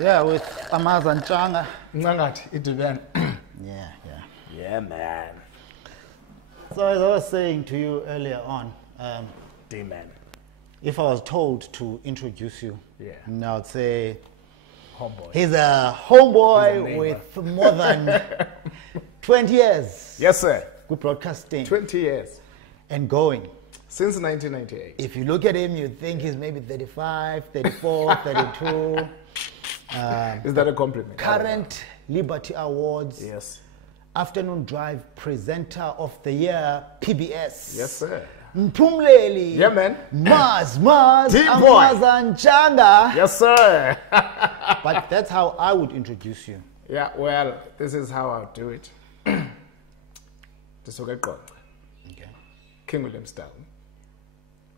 Yeah, with Amaza Ntshanga. Yeah, man. So as I was saying to you earlier on, D-man. if I was told to introduce you, I would say Homeboy. he's a homeboy with more than 20 years. Yes, sir. Good broadcasting. 20 years. And going. Since 1998. If you look at him, you think he's maybe 35, 34, 32. Is that a compliment? Current Liberty Awards. Yes. Afternoon Drive Presenter of the Year, PBS. Yes, sir. Mpumleli. Yeah, man. Maz, T-boy. Amaza Ntshanga. Yes, sir. But that's how I would introduce you. Yeah, well, this is how I'll do it. Okay. King Williamstown.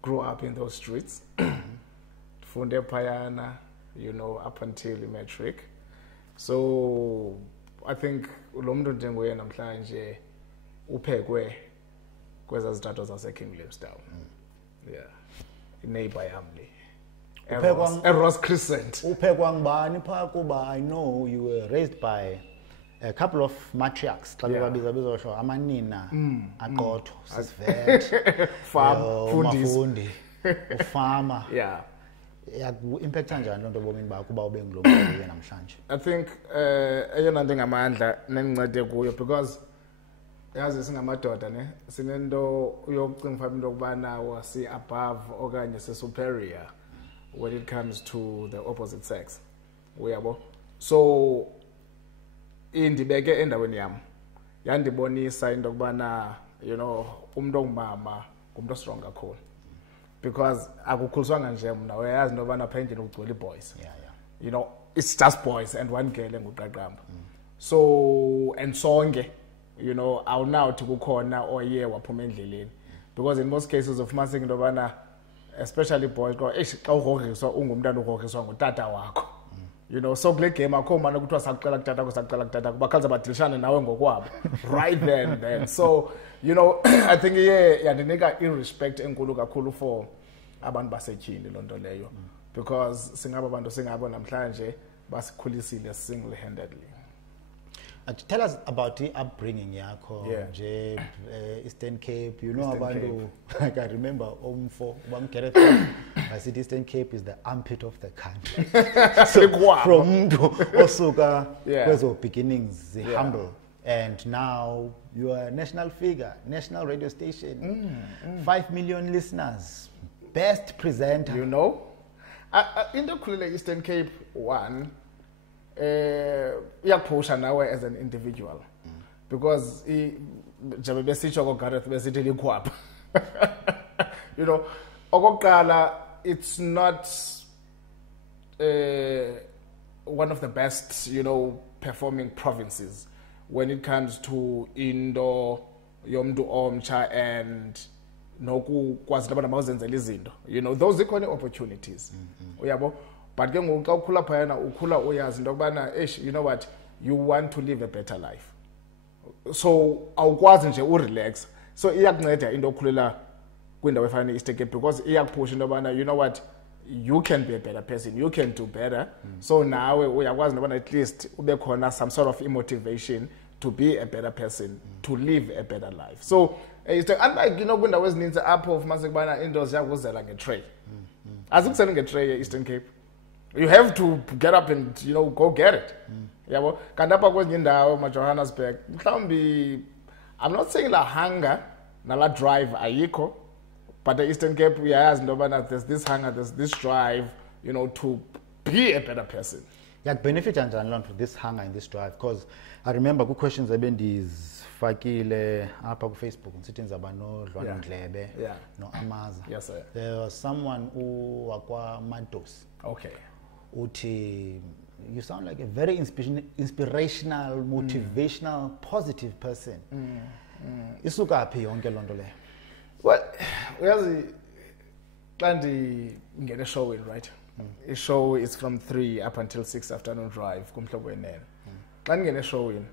Grew up in those streets. Funde Payana, you know, up until the metric. So I think ulomntu njengoye namhlanje uphekwe kweza zithathu zase King Williamstown. Yeah. Neighbor yami. Ross Crescent. Uphekwa ngubani pha kuba I know you were raised by a couple of matriarchs. Xa bebabiza bezosho amanina aqotho sisivet. Mafundi. Ufama. Yeah. Impact kanjani lonto bomini bakho kuba ube ngilo mhlanje namhlanje? I think eyona nto ngamandla nengincede kuyo because yazi singamadoda ne sinento uyokucinga mfana into kubana wasi above okanye se superior when it comes to the opposite sex. Uyabo? So indibeke endaweni yami. Yandibonisa into kubana you know umuntu ongumama umuntu strong kakhulu. Because akukhuliswanga nje mna uyazi into kubana pha endlini ugcwele boys. Yeah. You know, it's just boys and one girl enguqaqamba. So and sonke, you know, awunawuthi kukhona oye waphuma endleleni. Because in most cases of masing into bana especially boys go xa ugrogriswa ungumntana ugrogriswa ngutata wakho. You know, so kule game akho mana kuthiwa saqala kutata bakhaza badilishana nawe ngokwabo. Right then. So, you know, I think yandinika irrespect enkulu kakhulu for abantu basetyhini lonto leyo. Because singaba bantu singabo namhlanje basikhulisile single-handedly. Tell us about the upbringing yakho, nje Eastern Cape. You know abantu, I can remember Umhlobo I said Eastern Cape is the armpit of the country. So from osuka kwezo beginnings, humble, and now you are a national figure, national radio station, 5 million listeners, best presenter. You know, in the Eastern Cape one. Yakupusha nawe as an individual because jabe besitsho koGareth besithi likhwapha. You know, okokuqala it's not one of the best, you know, performing provinces when it comes to indoor yomntu omtsha and nokukwazi abantu abazenzela izinto. You know, those equal opportunities. Uyabo? But ke ngoku xa ukhula phayana ukhula uyazi into kubana you know what, you want to live a better life. So awukwazi nje urelax. So iyakunceda into okhulela kwindawo efana ne-Eastern Cape because iyakuphusha into kubana you know what, you can be a better person, you can do better. So nawe uyakwazi into kubana at least ube khona some sort of motivation to be a better person, to live a better life. So unlike, you know, kwindawo ezininzi apho fumanise kubana into ziyakuzela ngetray. Azikuzeli ngetray e-Eastern Cape. You have to get up and, you know, go get it. Yabo kanti apha kwenye indawo maJohannesburg mhlawumbi I'm not saying la hunger nala drive ayikho, but the Eastern Cape uyayazi into yobana there's this hunger, there's this drive, you know, to be a better person. Benefit njani loo nto this hunger and this drive? Because I remember ku-questions ebendizifakile apha ku-Facebook nsithi ndizaba noDlwana Ndlebe no-Amaza. Yes, sir. There was someone wakwaMantos. Okay. Uthi, you sound like a very inspirational, motivational, positive person. Isuka phi yonke lonto le? Well, uyazi xa ndingena eshowini, right? I-show is from 3 up until 6 afternoon drive kumhlobo wenene. Xa ndingena eshowini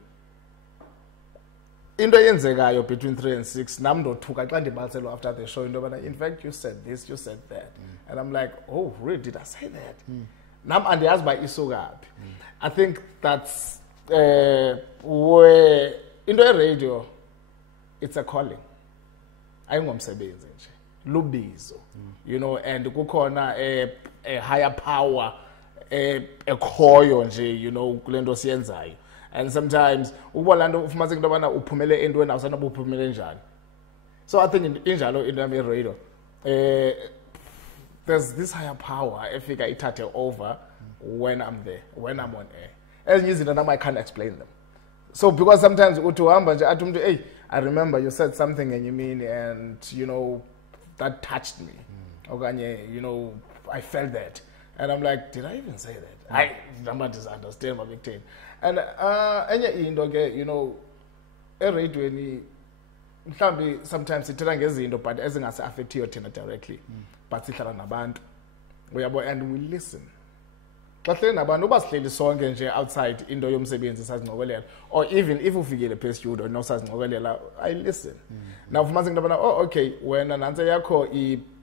into eyenzekayo between 3 and 6 nam ndothuka xa ndibaliselwa after the show into yobana in fact you said this, you said that. And I'm like, oh really, did I say that? nam andiyazi uba isuka phi. I think that's where into radio, it's a calling. Ayingomsebenzi nje. Lubizo. You know, and kukhona a higher power ekhoyo nje, you know, kule nto siyenzayo. And sometimes ubona nto ufumanise into yobana uphumele entweni awusanabe uphumele njani. So I think injalo into yami radio, there's this higher power efika ithathe over when I'm there, when I'm on air. Ezinye izinto nami I can't explain them. So because sometimes uthi uhamba nje athi umuntu, hey, I remember you said something and you mean, and you know that touched me. Okanye, you know, I felt that. And I'm like, did I even say that? I don't understand my big thing. And enye into ke, you know, eradweni mhlambi sometimes sithetha ngezinto but ezingase affect you thina directly. But sihlala nabantu. Uyabo, and we listen. Xa sihleli nabantu uba sihleli sonke nje outside into yomsebenzi sazincokolela, or even if ufikile phe studio no sazincokolela, I listen. Now fumanise into yobana, oh okay, wena nantse yakho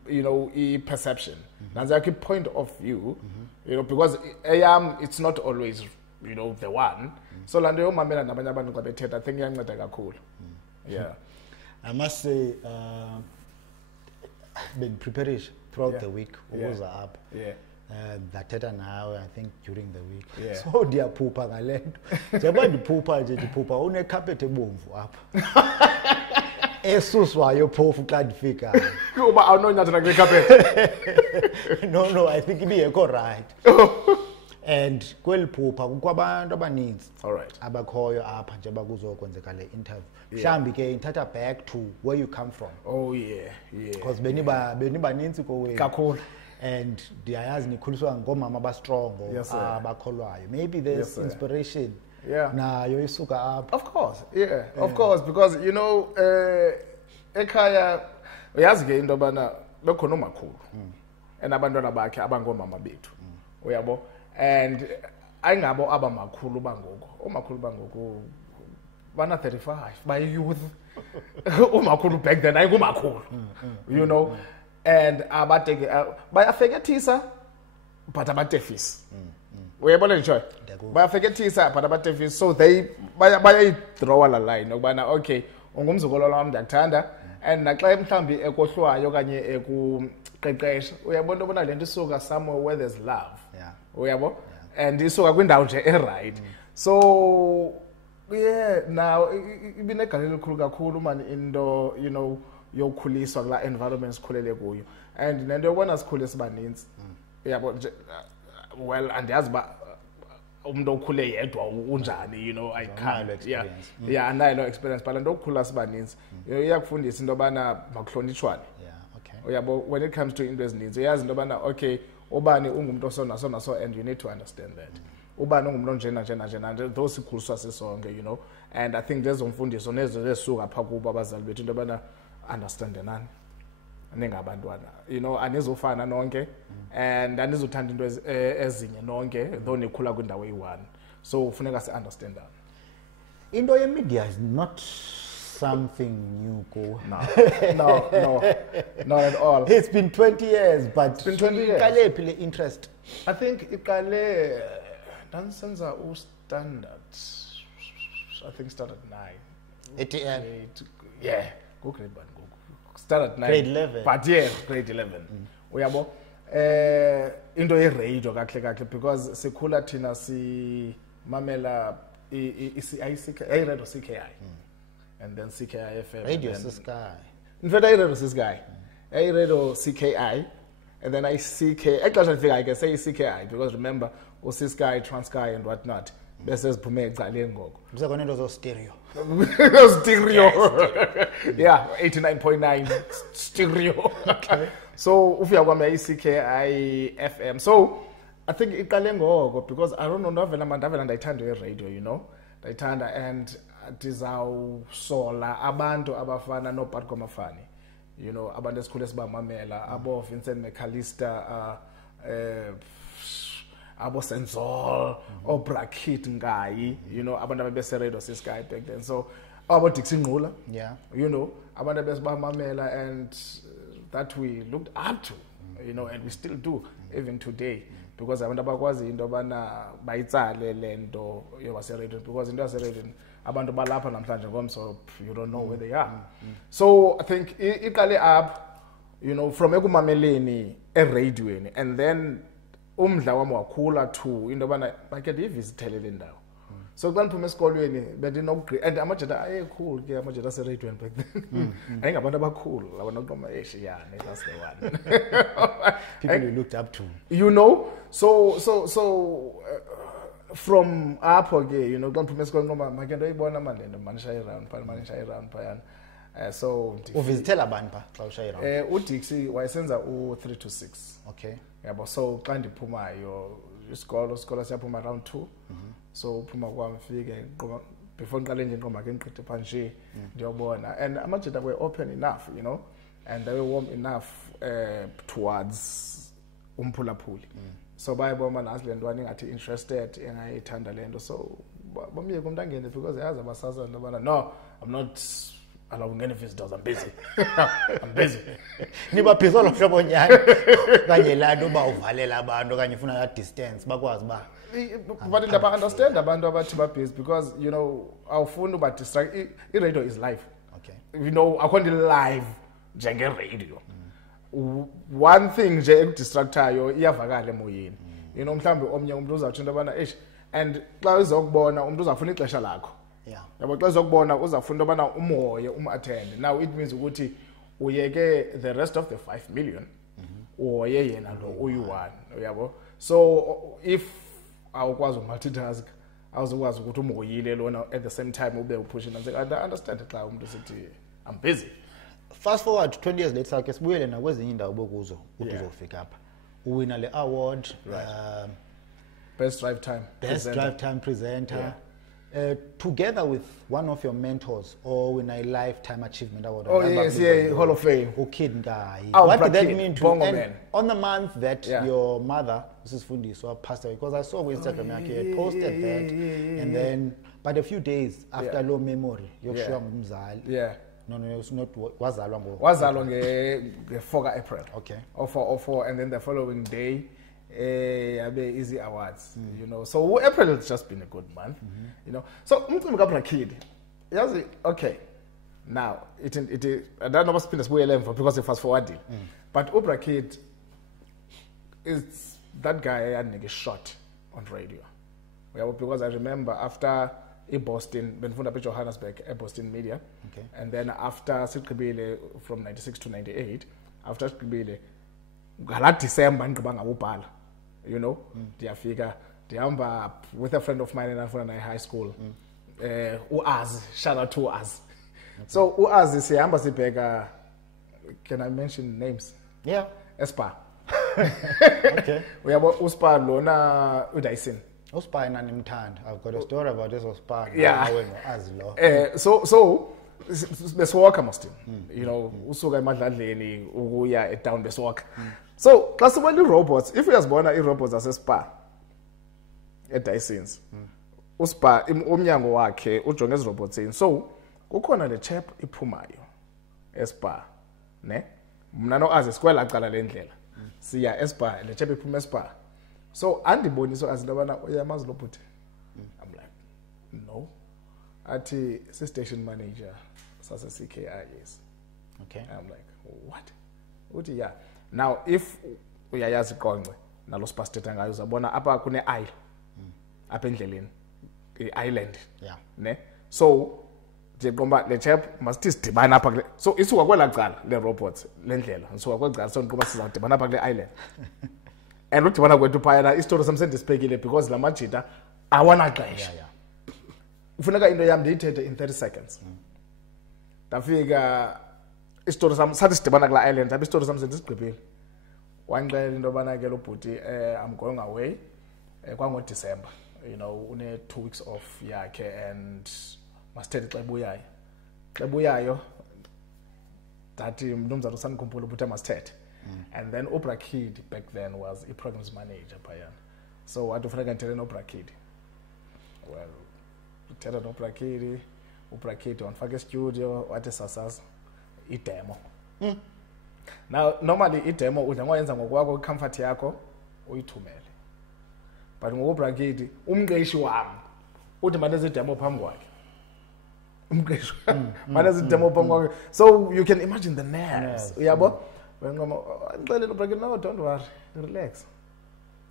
you know, perception. Nantse yakho point of view, you know, because it's not always, you know, the one. So laa nto yomamela nabanye abantu xa bethetha, I think iyanceda kakhulu. Yeah. I must say, been preparation throughout the week. Ukuza up. Yeah. Ndathetha nawe, I think during the week. Yeah. So ndiyaphupha ngale nto. Njengoba ndiphupha unekhaphethe ebomvu apha. Esuswayo phofu xa ndifika. Kuba awunonyathela kule carpet. No, I think ibiyekho right. And kweli phupha kukho abantu abaninzi. All right. Abakhoyo apha nje bakuzokwenzeka le interview. Mhlambi ke inthatha back to where you come from. Oh yeah. Because benibaninzi kowe. Kakhulu. And ndiyayazi nikhuliswa ngomama abastrong abakholwayo. Maybe there's inspiration. Yeah. Nayo isuka apha. Of course. Yeah. Of course, because you know ekhaya uyazi ke into bana bekhona umakhulu. And abantwana bakhe abangomama bethu. Uyabo? And ayingabo abamakhulu bangoku. Umakhulu bangoku bana 35 by youth. Umakhulu back then ayikumakhulu. You know? And abateke bayafekethisa but abatefisi. Uyabona nje? Bayafekethisa but abatefisi, so they bayayidraw la line ukubana okay ungumzukulu wami ndiyakuthanda, and naxa mhlambi ekohlwayo okanye ekuqeqesha uyabona ubona lento isuka somewhere where there's love. Yeah. Uyabo? And isuka kwindawo nje right. So yeah, now ibinegalelo elikhulu kakhulu man into, you know, yokukhuliswa kula environment sikhulele kuyo, and nento yobona sikhule sibaninzi. Uyabo, well, andiyazi ba umuntu okhule yedwa unjani, you know, I can't. Yeah, anayilo experience, but nto okukhula sibaninzi iyakufundisa into yobana makuhlonitshwane. Uyabo, when it comes to into ezininzi uyazi into yobana okay ubani ungumuntu oso and you need to understand that. Ubani ungumuntu njena those sikhuliswa sisonke, you know, and I think there's umfundiso nezo lesuka pha kubo abazali bethu into yobana understand nani ningabantwana, you know, anizofana nonke and anizothanda into ezinye nonke though nikhula kwindawo eyi-one, so ufuneka si-understand that. Into ye-media is not something new, go. No, not at all. It's been 20 years, but it's been 20 years. Interest. I think iqale dansenza standard. I think started 9. Yeah, go grade 1. Started 9. Grade 11. But yeah, grade 11. Uyabo. Into ye-radio kahle because sikhula thina si mamela i-radio CKI. And then CKI FM. Radio Sky. In fact, I radio Sky. I radio CKI. And then I CK. Actually, I can say CKI because remember, Sky, Transky, and whatnot. Best as Pume Xalengo. Stereo. Stereo. Yeah, 89.9 stereo. Okay. So, if you are going to CKI FM. So, I think it Xalengo because I don't know, and I turn to a radio, you know. I turn and ndizawusola abantu abafana noBart Komafani, you know, abantu esikhule sibamamela abo Vincent McAllister, abo Senzol, oBrakit Ngai, you know, abantu ababese-radio Sky back then. So abo Dixie Ngula, yeah, you know, abantu abesibamamela, and that we looked up to, you know, and we still do even today, because abantu abakwazi into bana bayitsale lento yobaseredio, because into yaseredio abantu balapha namhlanje ngomso you don't know where they are. So I think iqale up, you know, from ekumameleni eradioweni, and then umdla wami wakhula to into bana bakhe ndivisithele le ndawo. So xa ndiphuma esikolweni bendinokugree, and amajeda ayekhulu ke amajeda aseradioweni back then. Ayingabantu abakhulu abantu oqoma eshiyane, that's the one. People you looked up to, you know. So from apho ke, you know, xa ndiphuma esikolweni noma make ndoyibona malendo manishaye around phayana. So uvisithela abantu pha xa ushaye around? uDixie wayesenza u3 to 6. Okay. Yabo, so xa ndiphumayo isikolo siyaphuma around 2. So uphuma kwami fike before ngiqale nje inqoma ke ngiqithe pha nje ndiyobona, and amajeda were open enough, you know, and they were warm enough towards umphulaphuli. So bayibona nazi le ntwana ingathi interested engayithanda lento, so bamiyeke umuntu angene because yazi abasaza nabana no, I'm not allowed ngene visitors, I'm busy. I'm busy. Niba phezolo hlobo nyani kanye lanto ba uvalela abantu kanye ufuna la distance bakwazi ba. But in the understand abantu abathi ba busy, because you know awufuna uba distract. I-radio is live. Okay. You know akhona live njenge radio. One thing nje ekudistractayo iyavakala emoyeni. You know mhlambe omnye umuntu uzathi into bana and xa uzokubona umuntu uzafuna ixesha lakho. Yeah. Yabo xa uzokubona uzafuna into bana umhoye attend. Now it means ukuthi uyeke the rest of the 5 million uhoye yena lo uyi-1, yabo. So if awukwazi multitask, awuzokwazi ukuthi umhoyile lona at the same time ube upushing and say I understand xa umuntu sithi I'm busy. Fast forward 20 years later ke sibuyele na kwezinye indawo bokuzo ukuthi uzofika apha uwina le award, best drive time presenter. Together with one of your mentors, or win a lifetime achievement award. Oh yes, Hall of Fame. Kid guy. Oh, what did that mean to you? And on the month that your mother, Mrs. Fundiswa, passed away, because I saw on Instagram you posted that, and then but a few days after low memory, you're sure Mzali. Yeah. No, it's not wazalwa nge 4 April. Okay. Or and then the following day. Easy awards, you know. So April has just been a good month, you know. So kid, okay. Now it I don't know what's been a because it fast forward, but Oprah Kid is that guy had a shot on radio. Because I remember after Boston, Benfunda Picture Johannesburg, Boston Media, okay, and then after Sikibile from 96 to 98, after Sikibile, Galat December and you know, Diafika, Diamba with a friend of mine in high school. Uaz, shout out to Uaz. So Uaz is a embassy beggar. Can I mention names? Yeah. Espa. Okay. We have Uspa Lona Udaisin. Uspa and Animtand. I've got a story about this Uspa. Yeah. So Beswalker must you know, Usuga Madlani, Uguya, a town Beswalk. So, classified robots, if we has born a robots as a spa at Dyson's, Uspa, Umyango wake, Ujongas robots in. So, Ukona the chap Ipumayo, Espa, ne? Nano as a square like Galalendela. See ya, Espa, and the chap Ipum Espa. So, Andy Boniso as the one Yamazlo put. I'm like, no. At the station manager, Sasa CKI is. Okay. I'm like, what? What is ya? Now, if we are yazi konge, na los pasteta ngayo zabona apa kune isle, apa endleleni, island, yeah, ne. So, the chap must dibana apa. So, isuka kwela kuqala le robots le ndlela, isuka kwela kuqala so ngoba siza dibana apa kule island. And uthi bana kwethu phayana istory samsende sibhekile because la majita awana xesha. Yeah. Ufuneka into yami ndiyithethe in 30 seconds. Ndafika istory sam sathi sidibana kula island abe istory sam sendisigqibile wanxela into yobana ke lo bhuti I'm going away kwango December, you know, une 2 weeks off yakhe and masthethe xa ebuyayo that mnumzana usanikhumbula ukuthi masthethe. And then Oprah Kid back then was a programs manager phayana, so wathi ufuneka ndithethe no-Oprah Kid. Well, uthetha no-Oprah Kid wanifaka estudio wathi sasasa i-demo. Now normally i-demo udla ngoyenza ngokwakho comfort yakho uyithumele. but ngobracket umqeshi wami uthi maneze demo phambi kwakhe umqeshi maneze demo phambi kwakhe so you can imagine the nerves uyabo wengoma ngicela bracket no don't worry relax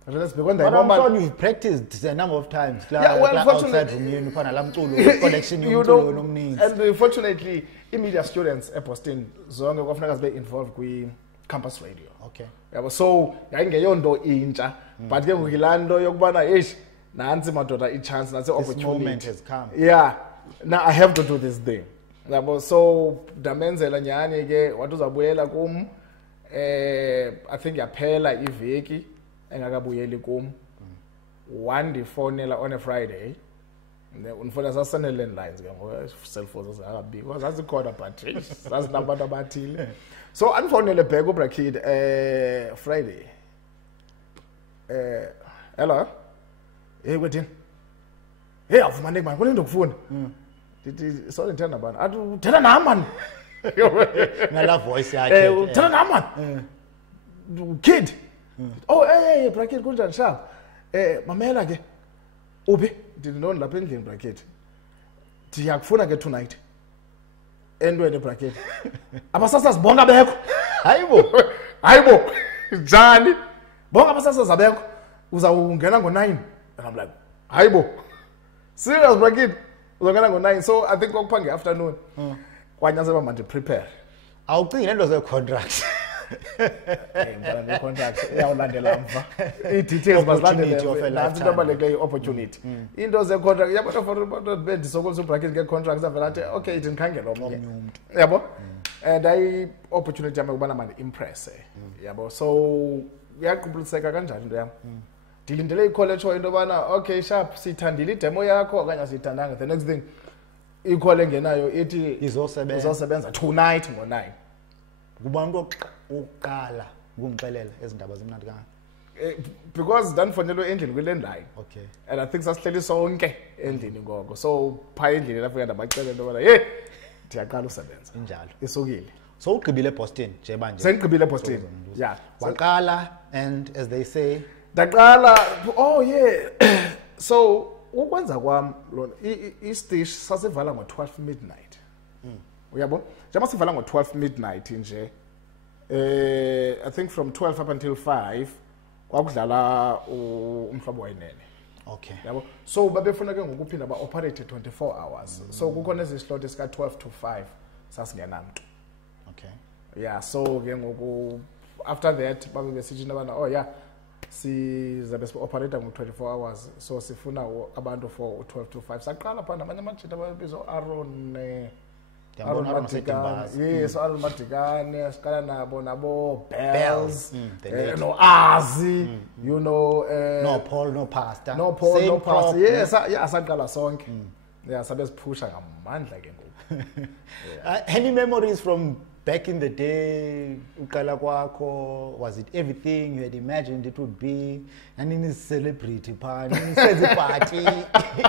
because I'm sure you've practiced a number of times. Yeah, well, fortunately, you know, and fortunately, immediate students at Boston, zonke kwafuneka sibe involved kwi campus radio. Okay. Yabo so yayingeyonto intsha, but ke ngilando yokubana eish nansi madoda I chance nansi opportunity. This moment has come. Yeah. Now I have to do this thing. Yabo so damenzela nyani ke wathi uzabuyela kum I think yaphela iveki engakabuyeli kum one difonela on a Friday unifona sasane landlines ke ngoba cell phones zakabikho zazikhona but sasinabantu abathile so andifonele back ubracket Friday hello kwethini hey afumaneke manje kunento kufuna ndithi sorry ngithanda bani athi uthela nami man ngala voice yakhe uthela nami man kid oh hey bracket kunjani sharp mamela ke uphi ndinoni lapha endlini bracket ndiyakufuna ke tonight endweni bracket abasasazi bonke abekho hayibo njani bonke abasasazi abekho uzawungena ngo9 and I'm like hayibo serious bracket uzongena ngo9 so I think kokupha ngeafternoon kwanyanzelwa manje prepare awucingi lento ze contract ngicela ngecontract iyawulandela mva i-details bazilandele nansi into abalulekile opportunity into ze-contract yabona for abantu bendisokolisa ubracket nge-contract zavela athi okay ithi ndikhangela omnye umuntu yabo and opportunity yami ukubana mandi-impresse yabo so iyaqubuliseka kanjani into yami ndilindele i-call etshoyo into yobana okay sharp siyithandile idemo yakho okanye asiyithandanga the next thing i-call engenayo ithi izosebenza tonight ngo9 kubantu oqala ukungixelela ezindaba zimnandi kangaka because dandifonelwe endlini kwi-landline okay and I think sasihleli sonke endlini ngoko so phaa endlini lapho ndabacela into yobana hey ndiyaqala usebenza injalo isukile so ugqibile eBoston nje manje sengigqibile eBoston yeah waqala and as they say ndaqala oh yeah so ukwenza kwam lona i-stage sasivala ngo-12 midnight uyabo njengoba sivala ngo-12 midnight nje I think from 12 up until 5 kwakudlala Umhlobo Wenene okay yabo so babefuna ke ngokuphinda ba-operate 24 hours so kukhona izislot esika 12 to 5 sasingenamntu okay yeah so ke ngoku after that babe besithi nabana oh yeah sizabe si-operate ngo-24 hours so sifuna abantu for 12 to 5 saqala phaa namanye amajita babizwa Aaron yes Aaron Madikane siqala nabo Bells no Azi you know no Paul no Pastor yes yeah saqala sonke yeah sabe siphusha ngamandla ke ngoku any memories from back in the day uqala kwakho was it everything you had imagined it would be and in this celebrity party party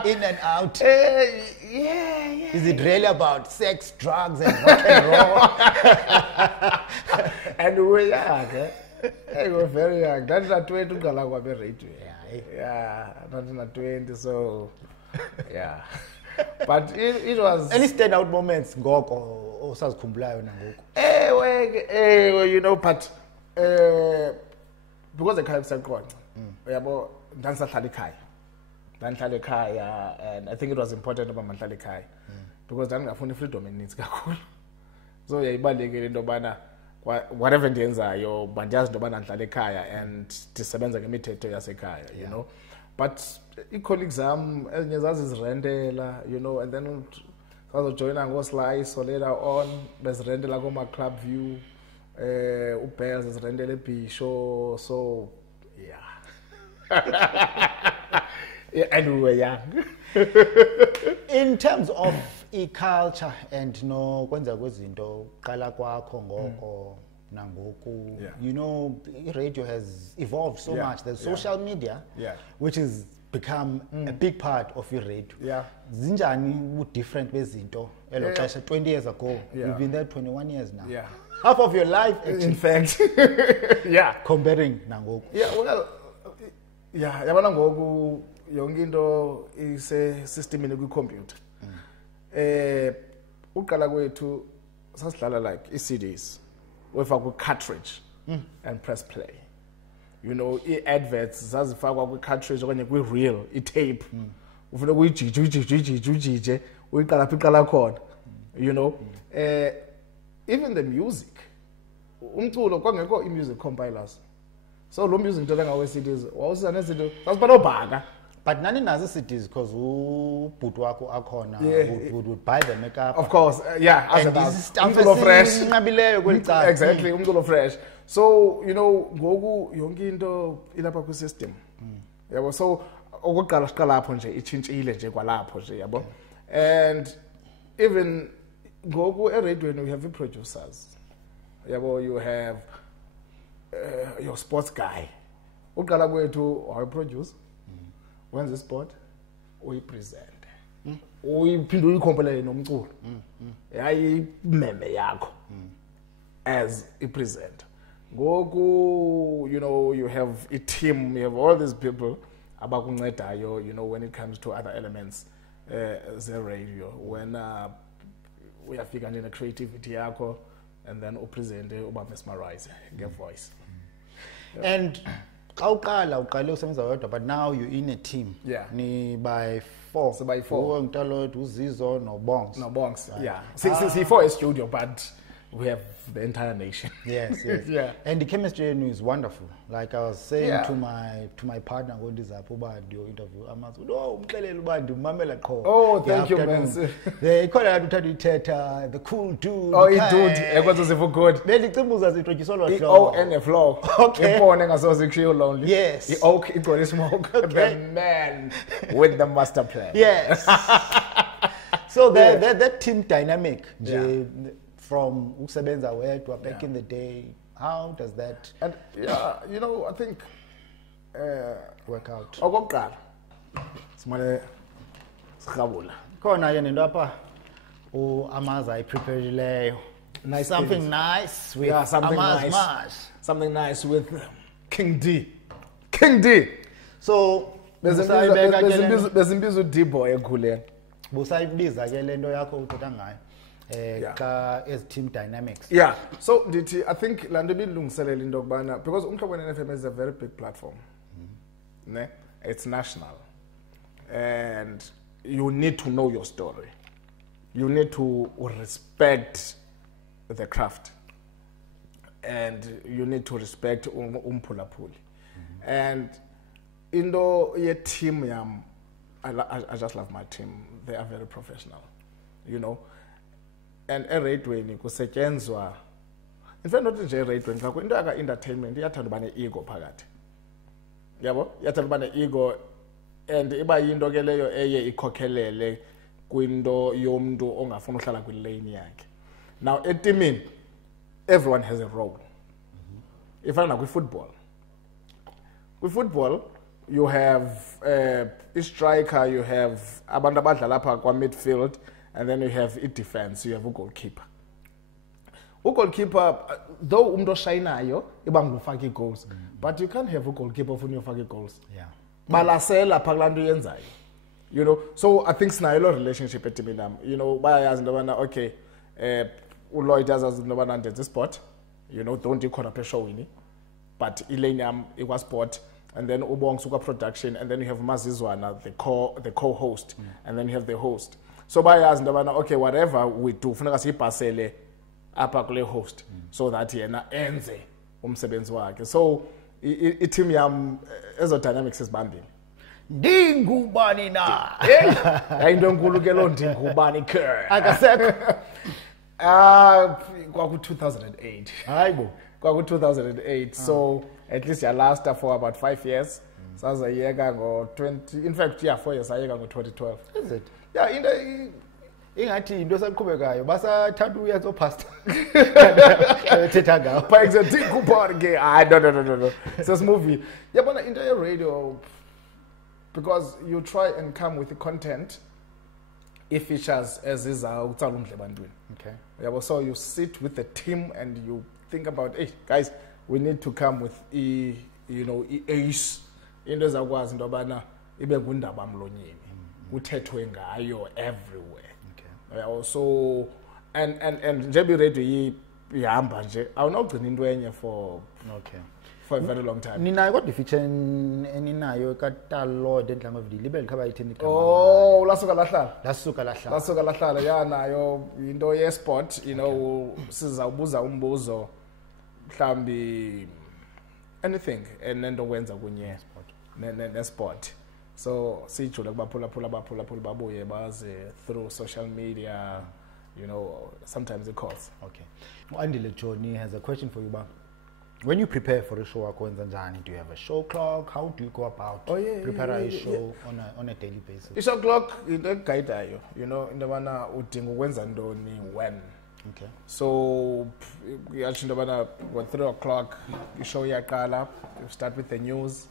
in and out yeah is it really about sex drugs and rock and roll and we were young I was very young that's not 20 uqala kwa be radio yeah not 20 so yeah but it was any standout moments ngoko osazikhumbulayo nangoku you know but because ekhaya kuseqonqa uyabo ndandihlala ekhaya and I think it was important uba mandihlala ekhaya because ndandingafuni freedom eninzi kakhulu so yayibalekile into yobana whatever ndiyenzayo bandiyazi into yobana ndihlala ekhaya and ndisebenza ngemithetho yasekhaya you know but i-colleagues zam ezinye zazizirentela you know and then sazojoyina ngoSlice so later on bezirentela koma-Club View uBells ezirentela eBisho so yeah and we were young in terms of culture and no kwenza kwezinto qala kwakho ngoko nangoku you know radio has evolved so much there's social media which is become a big part of your radio zinjani different bezinto elo xesha 20 years ago you've been there 21 years now half of your life actually, in fact comparing nangoku well Yeah, yabona ngoku yonke into ise-systemini kwi-computer. Uqala kwethu sasidlala like i-CDs. Wefakwa kwi-cartridge and press play. You know, i-adverts zazifakwa kwi-cartridge okanye kwi-reel, i-tape. Ufuna kuyijije uyiqala phi iqala khona. You know, even the music. Umculo kwangekho i-music compilers. So lo music into ngawe CDs wawusiza nezinto sasibana obhaka. But nani nazo CDs because ubhuti wakho akhona would buy the makeup. Of course, yeah, as a stuff fresh. Exactly, umculo fresh. So, you know, ngoku yonke into ilapha ku system. Yabo, so okokuqala siqala lapho nje itshintshile nje kwalapho nje yabo. And even ngoku e-radio we have the producers. Yabo, you have your sports guy. Uqala kwethu wayiproduce. When's the sport? Uyipresent. Uyiphinde uyicompare nomculo. Yayi meme yakho. As a presenter. Ngoku, you know, you have a team, you have all these people abakuncedayo, you know, when it comes to other elements the radio. When we are figuring in a creativity yakho, and then upresente uba mesmerize nge-voice. And uqale usebenza wedwa, but now you're in a team. Yeah. Ni by 4. So by 4. Loyd, Zizo, no Bongs. No Bongs. Right. Yeah. C4 is studio, but we have the entire nation. Yes, yes. Yeah. And the chemistry is wonderful. Like I was saying to my partner when this your interview, oh, thank you, man. They call it the cool dude. Oh, he dude. Ekwazi good. The oak and the floor. Okay. Lonely. Yes. The oak, it got smoke. Okay. The man with the master plan. Yes. So that team dynamic, from Usebenza where to back in the day, how does that? And yeah, you know, I think work out. Okokuqala. Simale sikhabula. Khona ke nento apha Amaza iprepare nice something things. Nice with something Amaza nice. Something nice with King D. King D. So besimbiza uDibo ekhuleni. Busayibiza ke lento yakho uthetha ngayo. As team dynamics. Yeah. So I think Lando bilungiselela into kubana because Umhlobo Wenene FM is a very big platform. Ne? It's national. And you need to know your story. You need to respect the craft. And you need to respect umphulaphuli. And into your team yam, I just love my team. They are very professional. You know. And radio ni kusetyenzwa in fact not nje radio ngakho into aka entertainment iyathanda uba ne-ego phakathi yabo iyathanda uba ne-ego and iba yinto ke leyo eye ikhokhelele kwinto yomntu ongafuna uhlala kwilane yakhe. Now etimini everyone has a role. Ifana nakwi-football. Kwi-football you have a striker, you have abantu abadlala apha kwa-midfield, and then you have a defense, you have a goalkeeper. Goalkeeper, though umdo shayinayo, iba ngufaki goals, but you can't have a goalkeeper for your faki goals. Yeah. Balasela paglandu yenzayo. You know, so I think snayelo relationship etimina. You know, bayazi ndabana okay, Loyd does ndabana ndenze sport. You know, don't you call up a show ini. But Ileniam it was sport, and then Ubong Suka production, and then you have Mazizwana, the co-host, and then you have the host. So bayazi ndabana okay, whatever we do funeka siyipasele apha kule host so that yena enze umsebenzi wakhe. So i-team yam ezo dynamics ezibambile. Ndingubani na. Ayinto enkulu ke lo ndingubani ke. Akasekho. Kwaku 2008. Hayibo. Kwaku 2008. So at least ya last for about 5 years. Saza yeka ngo 20, in fact yeah 4 years ayeka ngo 2012. Is it? Yeah, ingathi into esaqhubekayo basathatha uyazo pastor thetha ngawo by exactly kupari ke no this movie yabona into ye radio because you try and come with the content if features as is utsala umdle ebantwini. Okay. Yabo, so you sit with the team and you think about, hey guys, we need to come with ace into ezakwazi into yobana ibe ngundaba mlonyeni kuthethwe ngayo everywhere. Okay. So and nje bi-radio ihamba nje awunogcina into enye for a very long time. Ninayo kodwa ifeature eninayo kaTaloyd edlanga video libe likhaba ithini igama. Oh, lasuka lahlala ya nayo into ye-sport, you know, sizawubuza umbuzo mhlambi anything enento kwenza kunye ne-sport. So sijule kubaphulaphula babuye baze through social media, you know, sometimes it calls. Okay. Andile Johnny has a question for you, ba. When you prepare for a show, do you have a show clock? How do you go about prepare a show on a daily basis? The show clock is a guide, you know, in the manner when. Okay. So we actually got 3 o'clock. You show your color. You start with the news.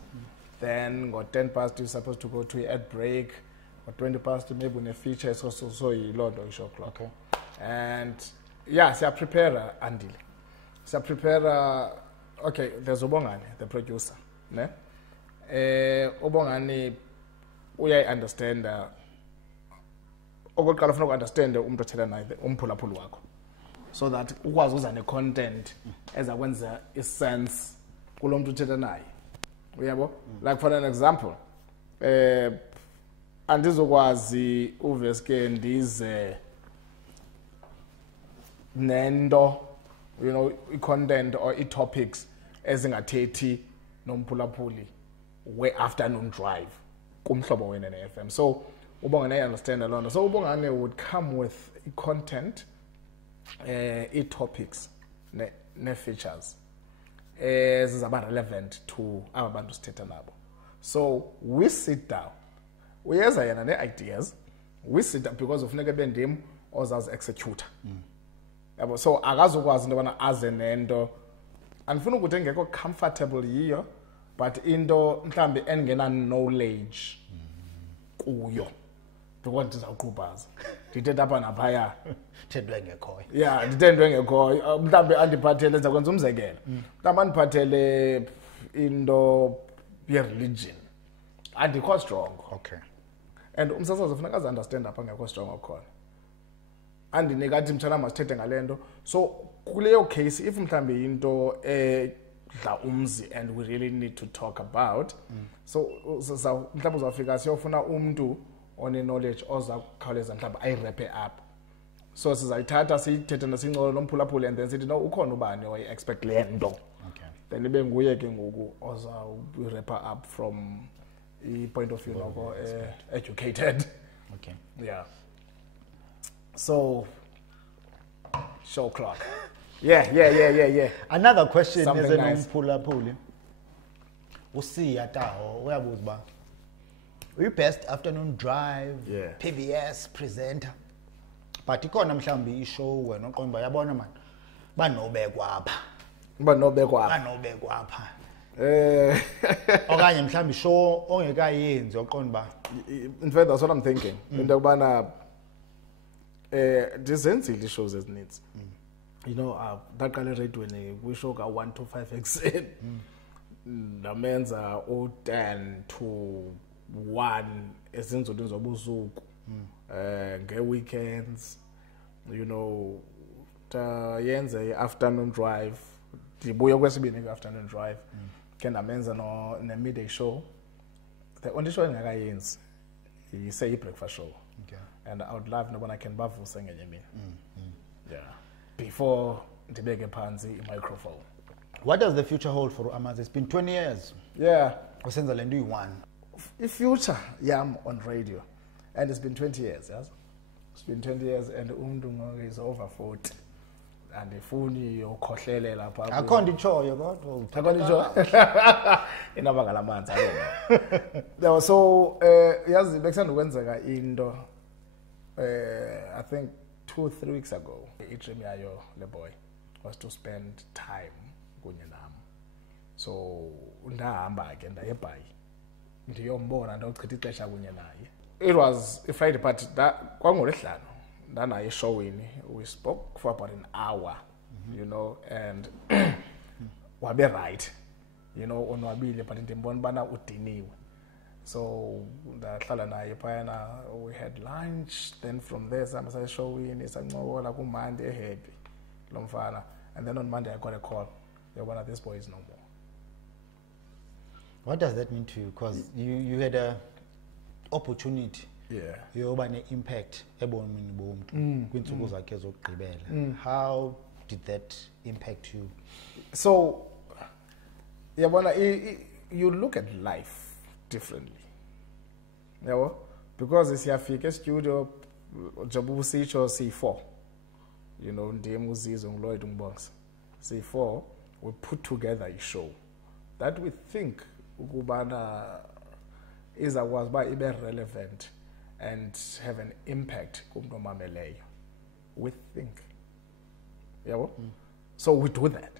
Then got 10 past. You're supposed to go to an ad break. Got 20 past. Maybe in a feature. So you load on show clock. Okay. And yeah, so I prepare Andy. So I prepare. Okay, there's Bongani, the producer. Ne? Bongani, we understand. Ogoqala ufuna understand umuntu othela naye umphulaphula wakho. So that ukwazi uza ne content ezakwenza isense kulo muntu othetha naye. Uyabo? Like for an example, andizokwazi uveske ndize nendo, you know, content or topics ezingathethi nomphulaphuli we afternoon drive kumhlobo wenene FM. So Bongani understand a lot. So Bongani would come with content, topics, ne features ezizaba relevant to abantu sithetha nabo. So we sit down. Uyeza yena ne ideas. We sit down because ufuneka bendim ozazi executor. So akazokwazi into bana aze nento andifuna ukuthi engekho comfortable yiyo but into mhlambi engena knowledge kuyo because ndizawuqhubaza ndithetha apha naphaya thendwe ngekhoyo. Yeah, ndithendwe ngekhoyo mhlambi andiphathele enza kwenza umzekelo mhlambi andiphathele into ye-religion andikho strong. Okay. And umsasazi ufuneka azi understand apha ngekho strong okhona andinika athi mtshana masithethe ngalento. So kuleyo case if mhlambi into dla umzi and we really need to talk about so mhlambi uzawufika siyofuna umuntu one knowledge oza kukhawuleza mhlambi ayi-wrap up. So sizayithatha siyithethe nasincolo nomphulaphula and then sithi no ukhona ubani oyi-expect le nto. Okay. Then ibe nguye ke ngoku oza wrap up from i-point of view noko educated. Okay. Yeah. So, show clock. Yeah. Another question is nice. Umphulaphuli. Usiya taho uyabuza ba. Uyi best afternoon drive, PBS presenter. But ikhona mhlambi ishow wena oqomba yabona man. Banobekwa apha. Okanye mhlambi show ongekayenzi oqomba. In fact that's what I'm thinking. Into yobana ndizenzile shows ezininzi. You know, ndaqala eradweni kwishow ka1 to 5 ekuseni. Ndamenza u10 to 1 ezinzulu zobusuku. Nge-weekends, you know, yenze i-afternoon drive. Ndibuye kwesibini i-afternoon drive. Ke ndamenza ne-midday show. The only show engakayenzi say i-breakfast show. Okay. And I would love when I can bavusa ngenye mina. Yeah. Before ndibeke phansi i-microphone. What does the future hold for Amaza? It's been 20 years. Yeah. Usenza le nto yi-1. The future yam on radio. And it's been 20 years, yes? It's been 20 years and umuntu is over 40. And ifuni ukhohlele lapha. Akho nditshoyo kodwa. Akho nditshoyo. Inaba ngalamanzi ayona. So yazi bekusanda kwenzeka into I think 2-3 weeks ago, i-dream yayo le boy was to spend time kunye nam. So ndahamba ke ndaye eBhayi ndiyombona ndochitha ixesha kunye naye. It was a Friday but kwangolesihlanu ndanaye eshowini. We spoke for about an hour, you know, and wabe right. you know, onwabile, but ndimbona bana udiniwe. So ndahlala naye phayana, we had lunch, then from there samasa showini sancokola ku Monday happy lo mfana, and then on Monday I got a call. Yabona, this boy is no more. What does that mean to you? Because you had a opportunity. Yeah. You had an impact. How did that impact you? So, you look at life differently. Because it's your fake studio, Jabu Sicho C4. You know, Ndemu Zizo Loyd C4, we put together a show that we think Ukubana is a was by relevant and have an impact. We think. So we do that.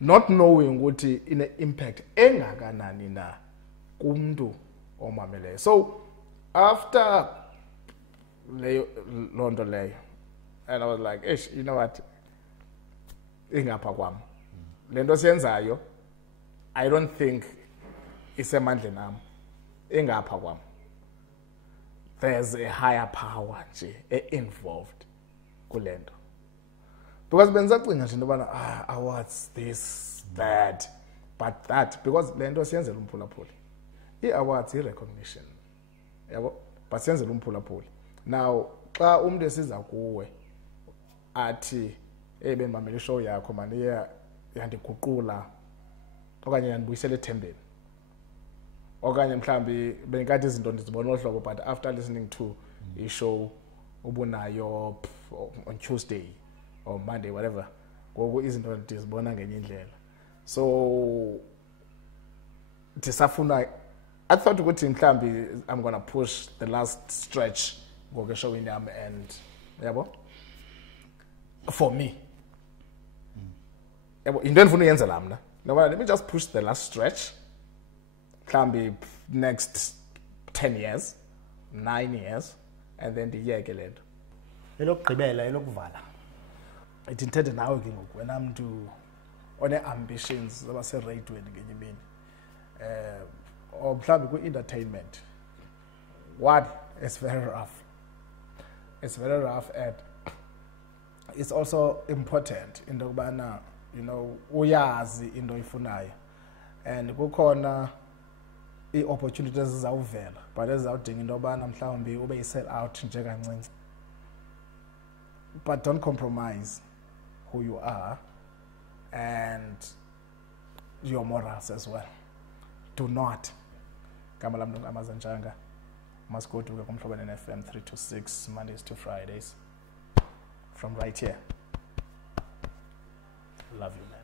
Not knowing what in an impact engakanani na kumntu omameleyo. So after Londo leyo, and I was like, ish, you know what? Ingapha kwami. Lento siyenzayo, I don't think isemandleni nami. Ingapha kwami. There's a higher power nje involved kulento. Because benzacinga nje into awards this that but that because lento siyenzela umphulaphuli. I-awards i-recognition. Yabo? But siyenzela umphulaphuli. Now, xa umuntu esiza kuwe athi bendibambele show yakho manje yandiguqula okanye yandibuyisela ethembeni. Okanye mhlambi benikathi izinto ndizibona ohlobo, but after listening to a show ubunayo on Tuesday or Monday, whatever, ngoku izinto ndizibona ngenye indlela. So ndisafuna, I thought ukuthi mhlambi I'm going to push the last stretch ngoku showing yami, and yabo for me yabo into endifuna uyenzela mna, no, let me just push the last stretch. Can be next 10 years, 9 years, and then the year again. Elokugqibela elokuvala. Itintende nawe ke ngoku wena mntu one ambitions abase radioweni ngenye imini. Or mhlawumbe ku entertainment. What is very rough. It's very rough, and it's also important into yokubana, you know, uyazi into oyifunayo. And kukhona i-opportunities zizawuvela, but ezizawudinga into yobana mhlawumbi ube yi-sell out nje kancinci. But don't compromise who you are and your morals as well. Do not. Gama lam Amaza Ntshanga. Masigoduke Umhlobo Wenene FM 3 to 6 Mondays to Fridays. From right here. Love you, man.